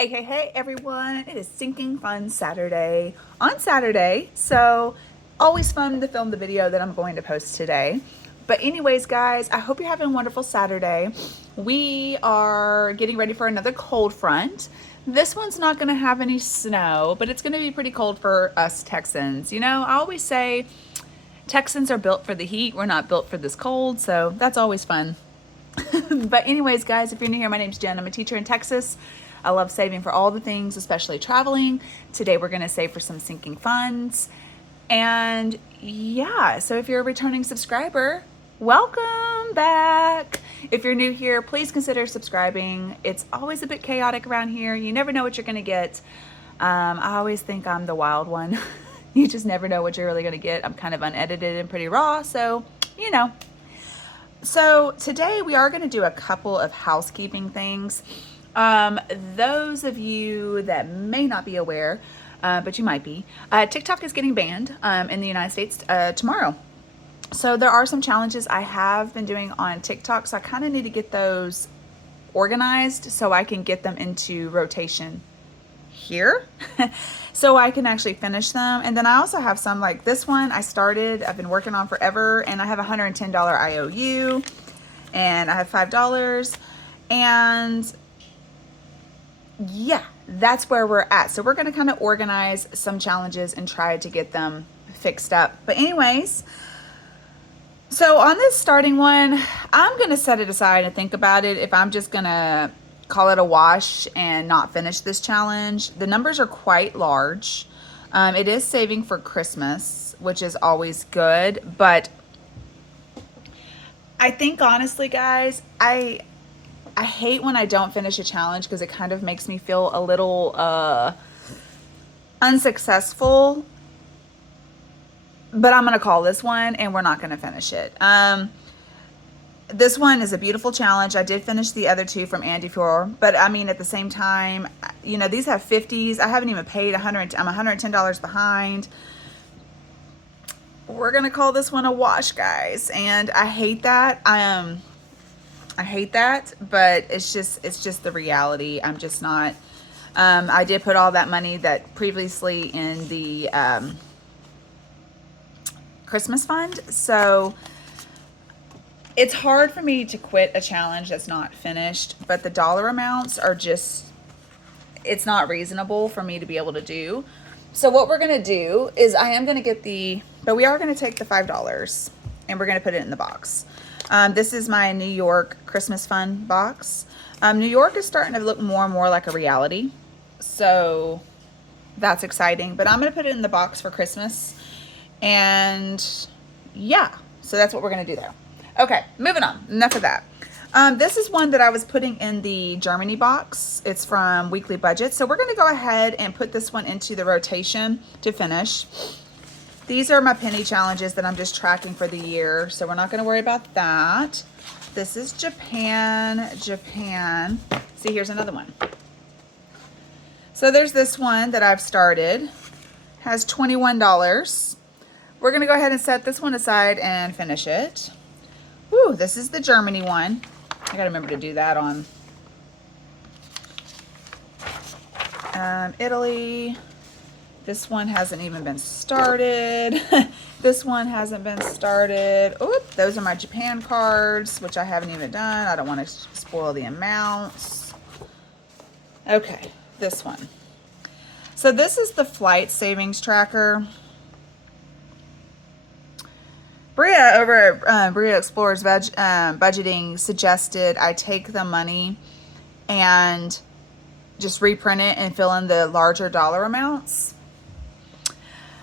Hey, everyone. It is Sinking Fun Saturday on Saturday. So, always fun to film the video that I'm going to post today. But, anyways, guys, I hope you're having a wonderful Saturday. We are getting ready for another cold front. This one's not going to have any snow, but it's going to be pretty cold for us Texans. You know, I always say Texans are built for the heat, we're not built for this cold, so that's always fun. But anyways, guys, if you're new here, my name's Jen. I'm a teacher in Texas. I love saving for all the things, especially traveling. Today we're going to save for some sinking funds. And yeah, so if you're a returning subscriber, welcome back. If you're new here, please consider subscribing. It's always a bit chaotic around here. You never know what you're going to get. I always think I'm the wild one. You just never know what you're really going to get. I'm kind of unedited and pretty raw, so you know. So today we are going to do a couple of housekeeping things. Those of you that may not be aware, but you might be, TikTok is getting banned in the United States tomorrow. So there are some challenges I have been doing on TikTok, so I kind of need to get those organized so I can get them into rotation here so I can actually finish them. And then I also have some like this one I've been working on forever, and I have a $110 IOU and I have $5, and yeah, that's where we're at. So we're going to kind of organize some challenges and try to get them fixed up. But anyways, so on this starting one, I'm going to set it aside and think about it if I'm just going to call it a wash and not finish this challenge. The numbers are quite large. It is saving for Christmas, which is always good, but I think honestly, guys, I hate when I don't finish a challenge because it kind of makes me feel a little unsuccessful. But I'm going to call this one and we're not going to finish it. This one is a beautiful challenge. I did finish the other two from Andy Fior, but I mean, at the same time, you know, these have 50s. I haven't even paid I'm $110 behind. We're going to call this one a wash, guys. And I hate that. I hate that, but it's just the reality. I'm just not, I did put all that money that previously in the, Christmas fund. So it's hard for me to quit a challenge that's not finished, but the dollar amounts are just, it's not reasonable for me to be able to do. So what we're going to do is I am going to get but we are going to take the $5 and we're going to put it in the box. This is my New York Christmas Fund box. New York is starting to look more and more like a reality. So that's exciting, but I'm going to put it in the box for Christmas. And yeah, so that's what we're going to do there. Okay, moving on. Enough of that. This is one that I was putting in the Germany box. It's from Weekly Budget. So we're going to go ahead and put this one into the rotation to finish. These are my penny challenges that I'm just tracking for the year. So we're not going to worry about that. This is Japan. See, here's another one. So there's this one that I've started. Has $21. We're going to go ahead and set this one aside and finish it. Woo, this is the Germany one. I got to remember to do that on Italy. This one hasn't even been started. This one hasn't been started. Oh, those are my Japan cards, which I haven't even done. I don't want to spoil the amounts. Okay, this one. So this is the flight savings tracker. Bria over at Bria Explorers Budgeting suggested I take the money and just reprint it and fill in the larger dollar amounts.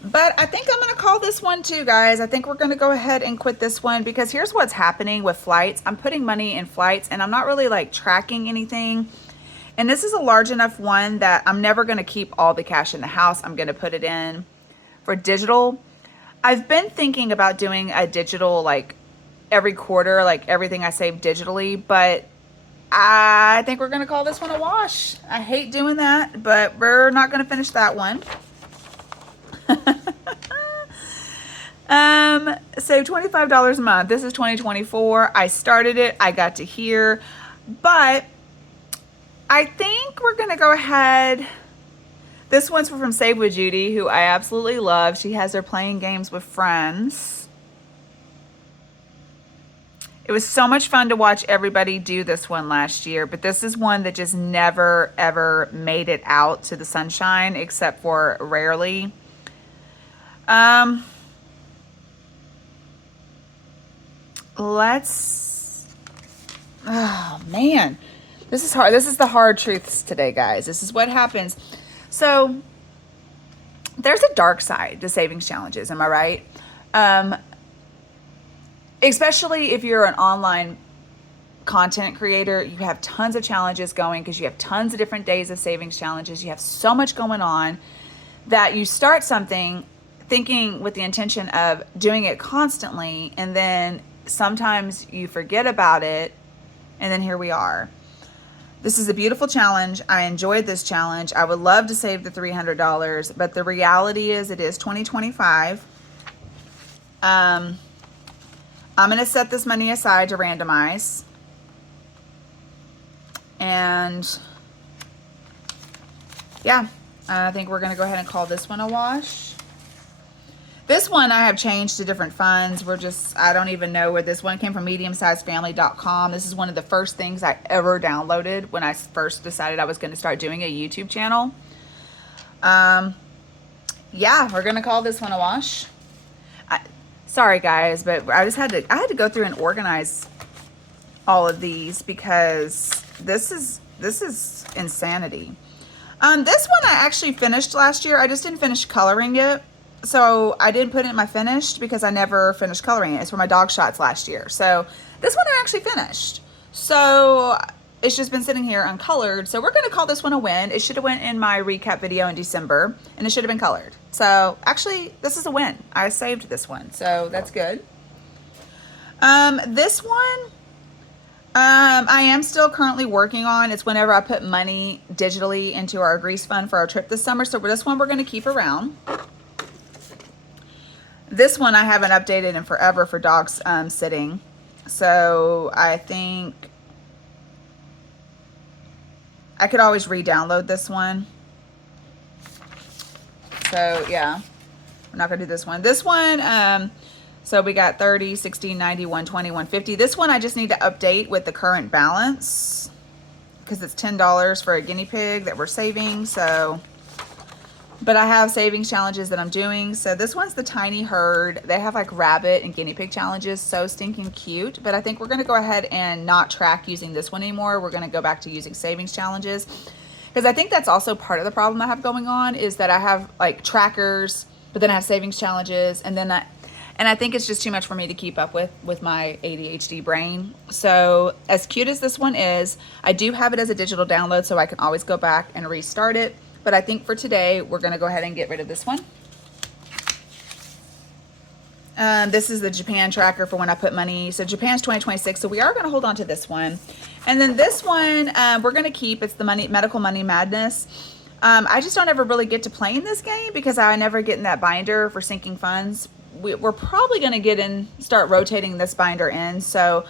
But I think I'm going to call this one too, guys. I think we're going to go ahead and quit this one because here's what's happening with flights. I'm putting money in flights and I'm not really like tracking anything. And this is a large enough one that I'm never going to keep all the cash in the house. I'm going to put it in for digital. I've been thinking about doing a digital, like every quarter, like everything I save digitally, but I think we're going to call this one a wash. I hate doing that, but we're not going to finish that one. So $25 a month. This is 2024. I started it. I got to here, but I think we're going to go ahead. This one's from Save with Judy, who I absolutely love. She has her playing games with friends. It was so much fun to watch everybody do this one last year, but this is one that just never, ever made it out to the sunshine, except for rarely. Oh man, this is hard. This is the hard truths today, guys. This is what happens. So there's a dark side to savings challenges. Am I right? Especially if you're an online content creator, you have tons of challenges going because you have tons of different days of savings challenges. You have so much going on that you start something thinking with the intention of doing it constantly, and then sometimes you forget about it, and then here we are. This is a beautiful challenge. I enjoyed this challenge. I would love to save the $300, but the reality is it is 2025. I'm going to set this money aside to randomize. And yeah, I think we're going to go ahead and call this one a wash. This one I have changed to different funds. I don't even know where this one came from, mediumsizedfamily.com. This is one of the first things I ever downloaded when I first decided I was going to start doing a YouTube channel. Yeah, we're going to call this one a wash. Sorry guys, but I had to go through and organize all of these because this is insanity. This one I actually finished last year. I just didn't finish coloring it. So I didn't put it in my finished because I never finished coloring it. It's for my dog shots last year. So this one I actually finished. So it's just been sitting here uncolored. So we're going to call this one a win. It should have went in my recap video in December, and it should have been colored. So actually, this is a win. I saved this one, so that's good. This one, I am still currently working on. It's whenever I put money digitally into our grease fund for our trip this summer. So this one we're going to keep around. This one I haven't updated in forever for dogs sitting. So I think I could always re-download this one. So yeah, we're not gonna do this one. This one, so we got 30, 60, 90, 120, 150. This one I just need to update with the current balance because it's $10 for a guinea pig that we're saving. So, but I have savings challenges that I'm doing. So this one's the Tiny Herd. They have like rabbit and guinea pig challenges. So stinking cute. But I think we're going to go ahead and not track using this one anymore. We're going to go back to using savings challenges. Because I think that's also part of the problem I have going on is that I have like trackers, but then I have savings challenges. And I think it's just too much for me to keep up with my ADHD brain. So as cute as this one is, I do have it as a digital download so I can always go back and restart it. But I think for today, we're going to go ahead and get rid of this one. This is the Japan tracker for when I put money. So Japan's 2026. So we are going to hold on to this one. And then this one, we're going to keep. It's the Medical Money Madness. I just don't ever really get to play in this game because I never get in that binder for sinking funds. We're probably going to start rotating this binder in. So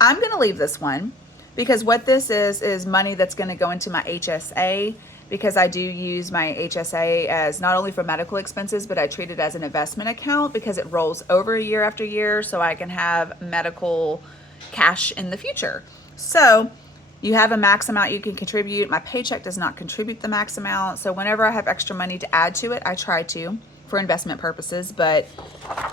I'm going to leave this one because what this is money that's going to go into my HSA. Because I do use my HSA as not only for medical expenses, but I treat it as an investment account because it rolls over year after year so I can have medical cash in the future. So you have a max amount you can contribute. My paycheck does not contribute the max amount. So whenever I have extra money to add to it, I try to for investment purposes. But,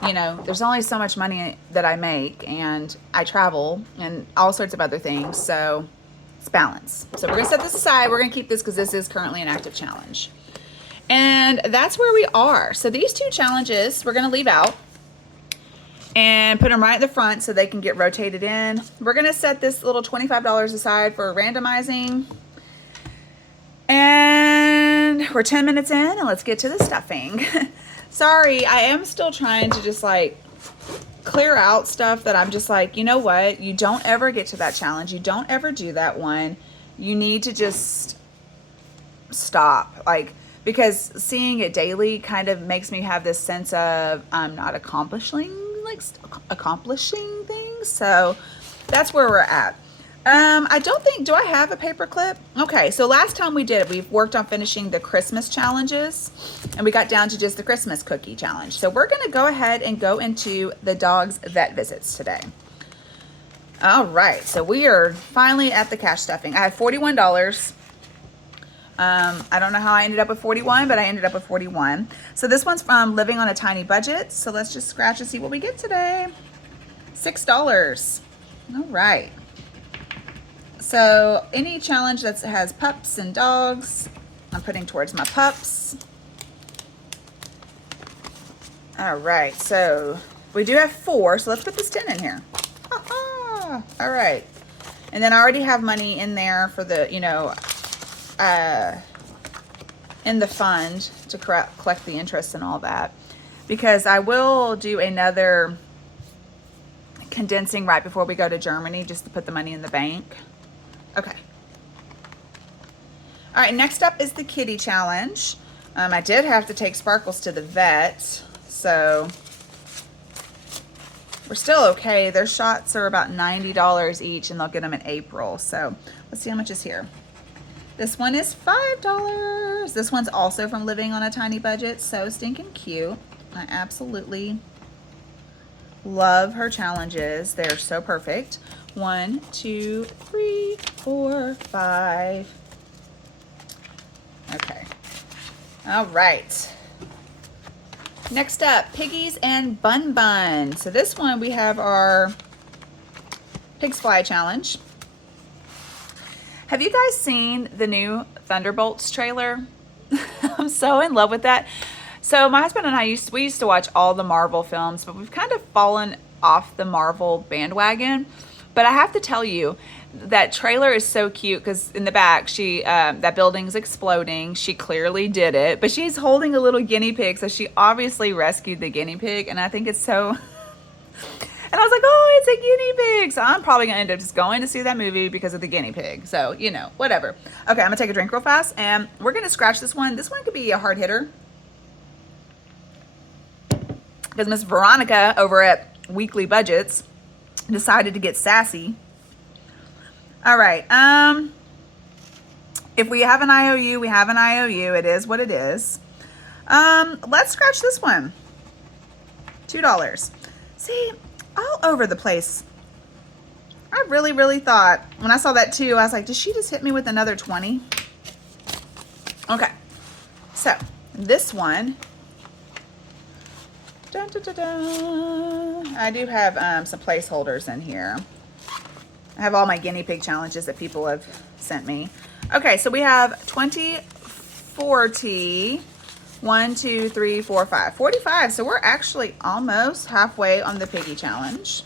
you know, there's only so much money that I make and I travel and all sorts of other things. So balance. So we're going to set this aside. We're going to keep this because this is currently an active challenge. And that's where we are. So these two challenges we're going to leave out and put them right at the front so they can get rotated in. We're going to set this little $25 aside for randomizing. And we're 10 minutes in and let's get to the stuffing. Sorry, I am still trying to just like clear out stuff that I'm just like, you know what? You don't ever get to that challenge. You don't ever do that one. You need to just stop. Like, because seeing it daily kind of makes me have this sense of I'm not accomplishing things. So that's where we're at. I don't think, do I have a paper clip? Okay, so last time we did it, we worked on finishing the Christmas challenges and we got down to just the Christmas cookie challenge. So we're gonna go ahead and go into the dog's vet visits today. All right, so we are finally at the cash stuffing. I have $41. I don't know how I ended up with 41, but I ended up with 41. So this one's from Living on a Tiny Budget. So let's just scratch and see what we get today. $6. All right. So any challenge that has pups and dogs, I'm putting towards my pups. All right, so we do have 4, so let's put this 10 in here. All right. And then I already have money in there for the, you know, in the fund to collect the interest and all that, because I will do another condensing right before we go to Germany just to put the money in the bank. Okay. All right, next up is the kitty challenge. I did have to take Sparkles to the vet, so we're still okay. Their shots are about $90 each and they'll get them in April. So let's see how much is here. This one is $5. This one's also from Living on a Tiny Budget. So stinking cute. I absolutely love her challenges. They're so perfect. 1, 2, 3, 4, 5. Okay. All right. Next up, Piggies and Bun Bun. So this one we have our Pigs Fly challenge. Have you guys seen the new Thunderbolts trailer? I'm so in love with that. So my husband and I we used to watch all the Marvel films, but we've kind of fallen off the Marvel bandwagon. But I have to tell you, that trailer is so cute because in the back, that building's exploding. She clearly did it, but she's holding a little guinea pig, so she obviously rescued the guinea pig, and I think it's so... And I was like, oh, it's a guinea pig. So I'm probably gonna end up just going to see that movie because of the guinea pig. So, you know, whatever. Okay, I'm gonna take a drink real fast, and we're gonna scratch this one. This one could be a hard hitter, because Miss Veronica over at Weekly Budgets decided to get sassy. All right, if we have an IOU, we have an IOU. It is what it is. Let's scratch this one. $2. See, all over the place. I really thought, when I saw that 2, I was like, did she just hit me with another 20? Okay, so this one, dun, dun, dun, dun. I do have some placeholders in here. I have all my guinea pig challenges that people have sent me. Okay, so we have 20, 40, 1, 2, 3, 4, 5, 45. So we're actually almost halfway on the piggy challenge.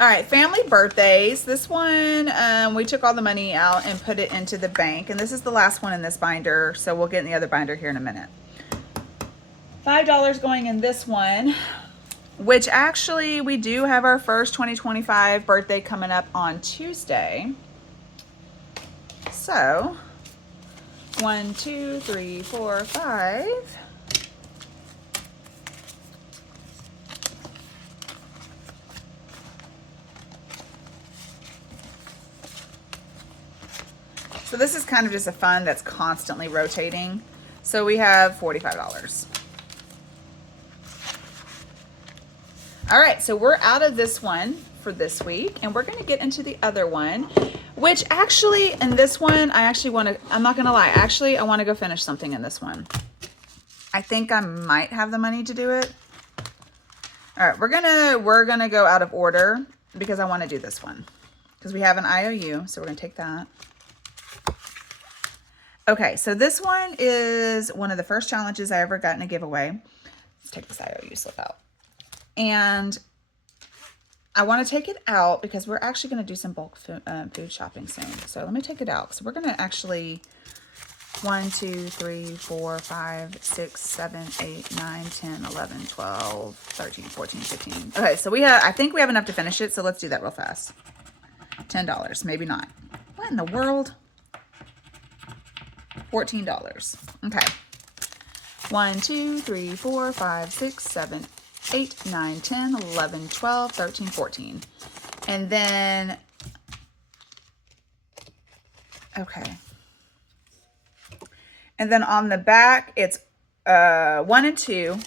All right, family birthdays. This one, we took all the money out and put it into the bank. And this is the last one in this binder, so we'll get in the other binder here in a minute. $5 going in this one, which actually we do have our first 2025 birthday coming up on Tuesday. So 1, 2, 3, 4, 5. So this is kind of just a fund that's constantly rotating. So we have $45. All right, so we're out of this one for this week, and we're gonna get into the other one, which actually, in this one, I'm not gonna lie, actually, I wanna go finish something in this one. I think I might have the money to do it. All right, we're gonna go out of order because I wanna do this one, because we have an IOU, so we're gonna take that. Okay, so this one is one of the first challenges I ever got in a giveaway. Let's take this IOU slip out. And I want to take it out because we're actually going to do some bulk food shopping soon. So let me take it out. So we're going to actually 1, 2, 3, 4, 5, 6, 7, 8, 9, 10, 11, 12, 13, 14, 15. Okay, so I think we have enough to finish it. So let's do that real fast. $10, maybe not. What in the world? $14. Okay. 1, 2, 3, 4, 5, 6, 7, 8, 9, 10, 11, 12, 13, 14. And then, okay. And then on the back, it's 1 and 2.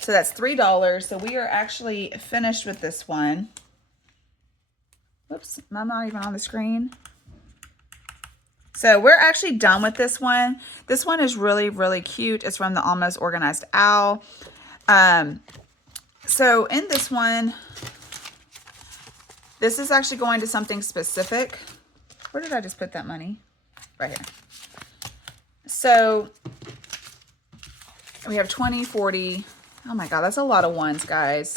So that's $3. So we are actually finished with this one. Whoops, I'm not even on the screen. So we're actually done with this one. This one is really, really cute. It's from the Almost Organized Owl. So in this one, this is actually going to something specific. Where did I just put that money? Right here. So we have 20, 40. Oh my God, that's a lot of ones, guys.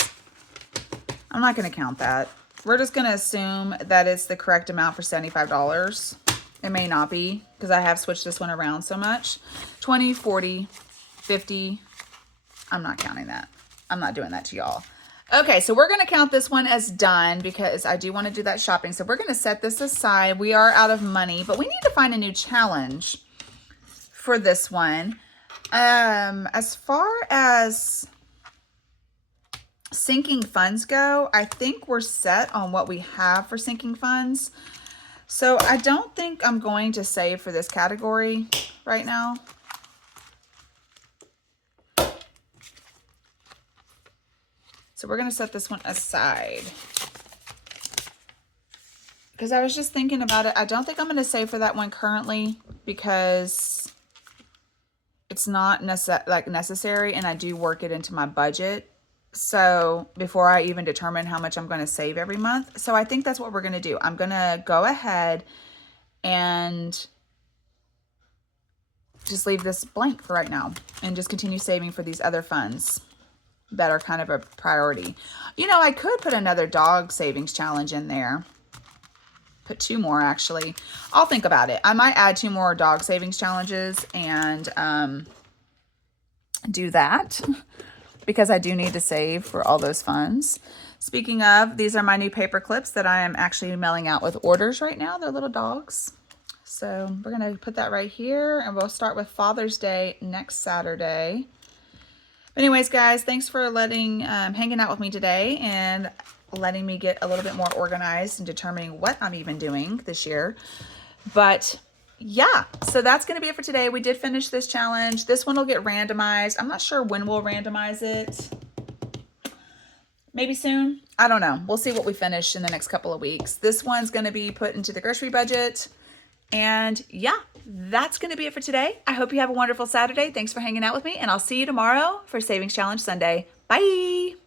I'm not going to count that. We're just going to assume that it's the correct amount for $75. It may not be because I have switched this one around so much. 20, 40, 50. I'm not counting that. I'm not doing that to y'all. Okay, so we're going to count this one as done because I do want to do that shopping. So we're going to set this aside. We are out of money, but we need to find a new challenge for this one. As far as sinking funds go, I think we're set on what we have for sinking funds. So I don't think I'm going to save for this category right now. So we're going to set this one aside. Because I was just thinking about it. I don't think I'm going to save for that one currently because it's not necessary, and I do work it into my budget. So before I even determine how much I'm going to save every month. So I think that's what we're going to do. I'm going to go ahead and just leave this blank for right now and just continue saving for these other funds that are kind of a priority. You know, I could put another dog savings challenge in there. Put 2 more, actually. I'll think about it. I might add 2 more dog savings challenges and do that because I do need to save for all those funds. Speaking of, these are my new paper clips that I am actually mailing out with orders right now. They're little dogs. So we're going to put that right here, and we'll start with Father's Day next Saturday. But anyways, guys, thanks for hanging out with me today and letting me get a little bit more organized and determining what I'm even doing this year. But yeah, so that's going to be it for today. We did finish this challenge. This one will get randomized. I'm not sure when we'll randomize it. Maybe soon. I don't know. We'll see what we finish in the next couple of weeks. This one's going to be put into the grocery budget. And yeah, that's going to be it for today. I hope you have a wonderful Saturday. Thanks for hanging out with me, and I'll see you tomorrow for Savings Challenge Sunday. Bye.